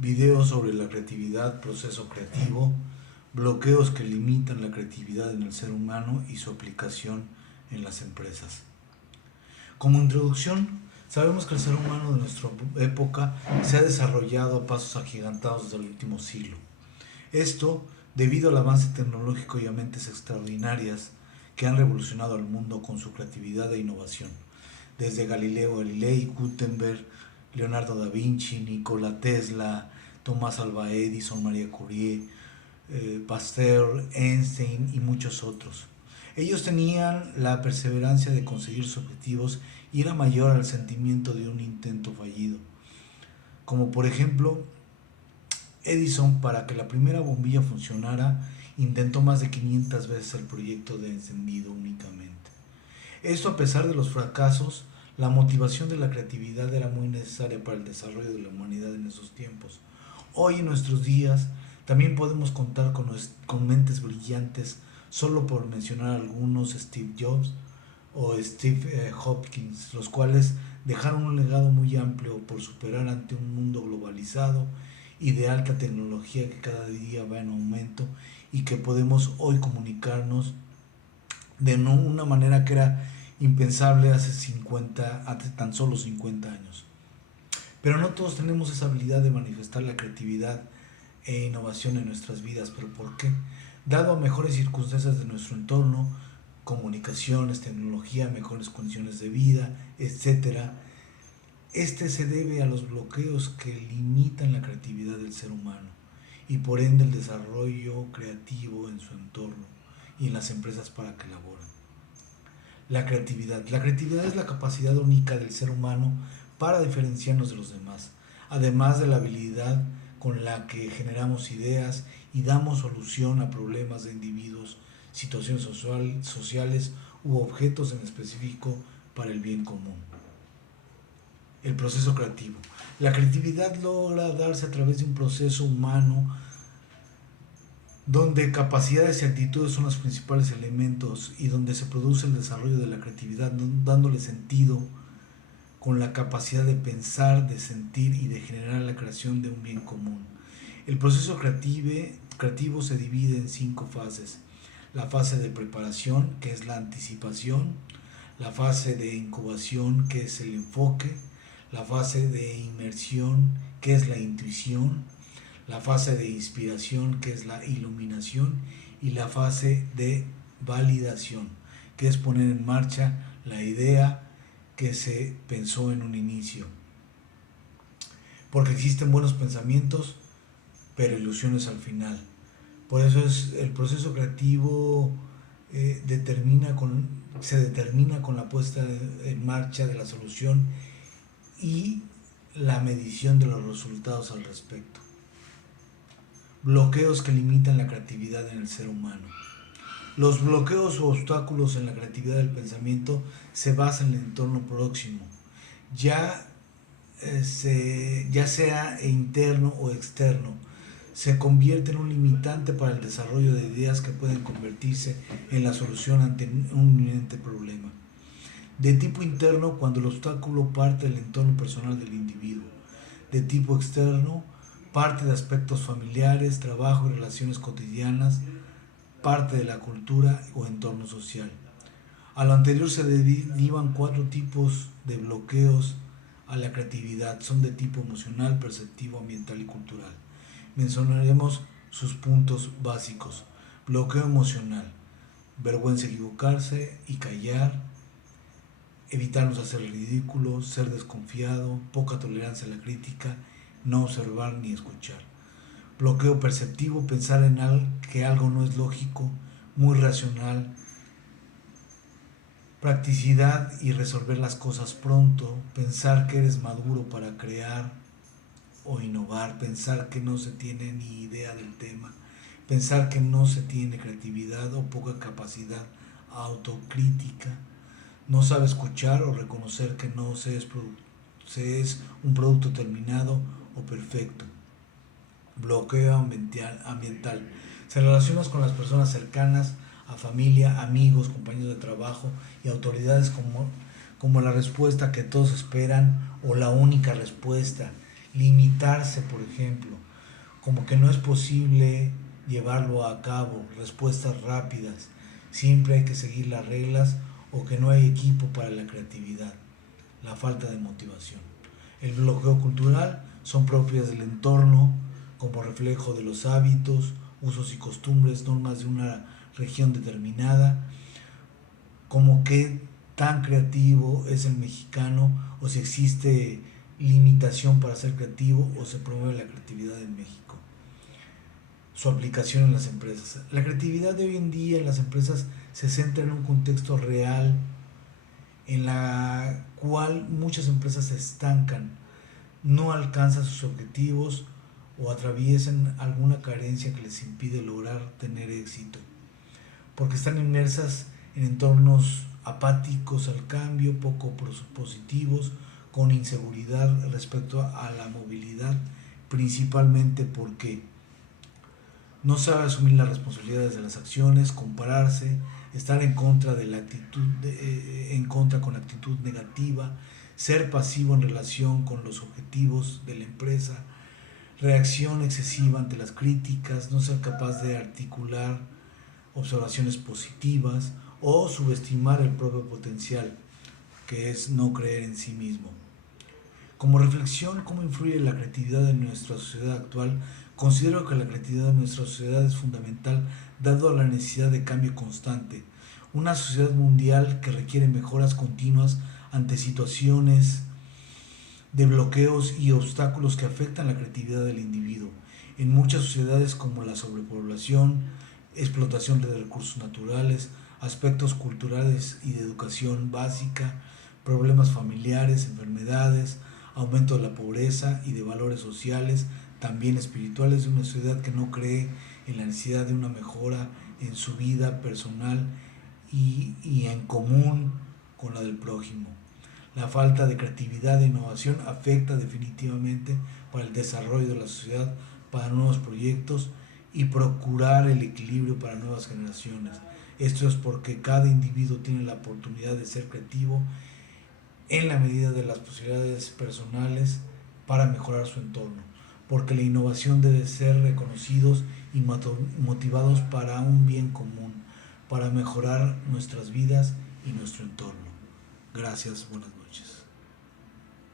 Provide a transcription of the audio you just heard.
Videos sobre la creatividad, proceso creativo, bloqueos que limitan la creatividad en el ser humano y su aplicación en las empresas. Como introducción, sabemos que el ser humano de nuestra época se ha desarrollado a pasos agigantados desde el último siglo. Esto debido al avance tecnológico y a mentes extraordinarias que han revolucionado al mundo con su creatividad e innovación. Desde Galileo Galilei, Gutenberg, Leonardo da Vinci, Nikola Tesla, Tomás Alva Edison, María Curie, Pasteur, Einstein y muchos otros. Ellos tenían la perseverancia de conseguir sus objetivos y era mayor al sentimiento de un intento fallido. Como por ejemplo, Edison, para que la primera bombilla funcionara, intentó más de 500 veces el proyecto de encendido únicamente. Esto a pesar de los fracasos, la motivación de la creatividad era muy necesaria para el desarrollo de la humanidad en esos tiempos. Hoy en nuestros días también podemos contar con mentes brillantes, solo por mencionar algunos, Steve Jobs o Steve Hopkins, los cuales dejaron un legado muy amplio por superar ante un mundo globalizado y de alta tecnología que cada día va en aumento y que podemos hoy comunicarnos de una manera que era impensable hace tan solo 50 años. Pero no todos tenemos esa habilidad de manifestar la creatividad e innovación en nuestras vidas. ¿Pero por qué? Dado a mejores circunstancias de nuestro entorno, comunicaciones, tecnología, mejores condiciones de vida, etcétera, este se debe a los bloqueos que limitan la creatividad del ser humano y por ende el desarrollo creativo en su entorno y en las empresas para que laboran. La creatividad. La creatividad es la capacidad única del ser humano para diferenciarnos de los demás, además de la habilidad con la que generamos ideas y damos solución a problemas de individuos, situaciones sociales u objetos en específico para el bien común. El proceso creativo. La creatividad logra darse a través de un proceso humano donde capacidades y actitudes son los principales elementos y donde se produce el desarrollo de la creatividad, dándole sentido con la capacidad de pensar, de sentir y de generar la creación de un bien común. El proceso creativo se divide en 5 fases. La fase de preparación, que es la anticipación, la fase de incubación, que es el enfoque, la fase de inmersión, que es la intuición, la fase de inspiración, que es la iluminación, y la fase de validación, que es poner en marcha la idea que se pensó en un inicio. Porque existen buenos pensamientos, pero ilusiones al final. Por eso el proceso creativo se determina con la puesta en marcha de la solución y la medición de los resultados al respecto. Bloqueos que limitan la creatividad en el ser humano. Los bloqueos o obstáculos en la creatividad del pensamiento se basan en el entorno próximo, ya sea interno o externo. Se convierte en un limitante para el desarrollo de ideas que pueden convertirse en la solución ante un inminente problema. De tipo interno, cuando el obstáculo parte del entorno personal del individuo. De tipo externo, parte de aspectos familiares, trabajo y relaciones cotidianas, parte de la cultura o entorno social. A lo anterior se derivan 4 tipos de bloqueos a la creatividad. Son de tipo emocional, perceptivo, ambiental y cultural. Mencionaremos sus puntos básicos. Bloqueo emocional: vergüenza de equivocarse y callar, evitarnos hacer el ridículo, ser desconfiado, poca tolerancia a la crítica, no observar ni escuchar. Bloqueo perceptivo: pensar en que algo no es lógico, muy racional. Practicidad y resolver las cosas pronto, pensar que eres maduro para crear o innovar, pensar que no se tiene ni idea del tema, pensar que no se tiene creatividad o poca capacidad autocrítica, no sabe escuchar o reconocer que no se es un producto terminado o perfecto. Bloqueo ambiental. Se relaciona con las personas cercanas, a familia, amigos, compañeros de trabajo y autoridades como la respuesta que todos esperan o la única respuesta limitarse, por ejemplo, como que no es posible llevarlo a cabo, respuestas rápidas, siempre hay que seguir las reglas o que no hay equipo para la creatividad, la falta de motivación. El bloqueo cultural son propias del entorno como reflejo de los hábitos, usos y costumbres, normas de una región determinada, como qué tan creativo es el mexicano o si existe limitación para ser creativo o se promueve la creatividad en México. Su aplicación en las empresas. La creatividad de hoy en día en las empresas se centra en un contexto real en la cual muchas empresas se estancan, no alcanzan sus objetivos o atraviesan alguna carencia que les impide lograr tener éxito, porque están inmersas en entornos apáticos al cambio, poco positivos, con inseguridad respecto a la movilidad, principalmente porque no sabe asumir las responsabilidades de las acciones, compararse, estar en contra de la actitud, en contra con actitud negativa, ser pasivo en relación con los objetivos de la empresa, reacción excesiva ante las críticas, no ser capaz de articular observaciones positivas o subestimar el propio potencial, que es no creer en sí mismo. Como reflexión, ¿cómo influye la creatividad en nuestra sociedad actual? Considero que la creatividad en nuestra sociedad es fundamental dado a la necesidad de cambio constante. Una sociedad mundial que requiere mejoras continuas ante situaciones de bloqueos y obstáculos que afectan la creatividad del individuo. En muchas sociedades como la sobrepoblación, explotación de recursos naturales, aspectos culturales y de educación básica, problemas familiares, enfermedades, aumento de la pobreza y de valores sociales, también espirituales, de una sociedad que no cree en la necesidad de una mejora en su vida personal y en común con la del prójimo. La falta de creatividad e innovación afecta definitivamente para el desarrollo de la sociedad, para nuevos proyectos y procurar el equilibrio para nuevas generaciones. Esto es porque cada individuo tiene la oportunidad de ser creativo en la medida de las posibilidades personales para mejorar su entorno, porque la innovación debe ser reconocidos y motivados para un bien común, para mejorar nuestras vidas y nuestro entorno. Gracias, buenas noches.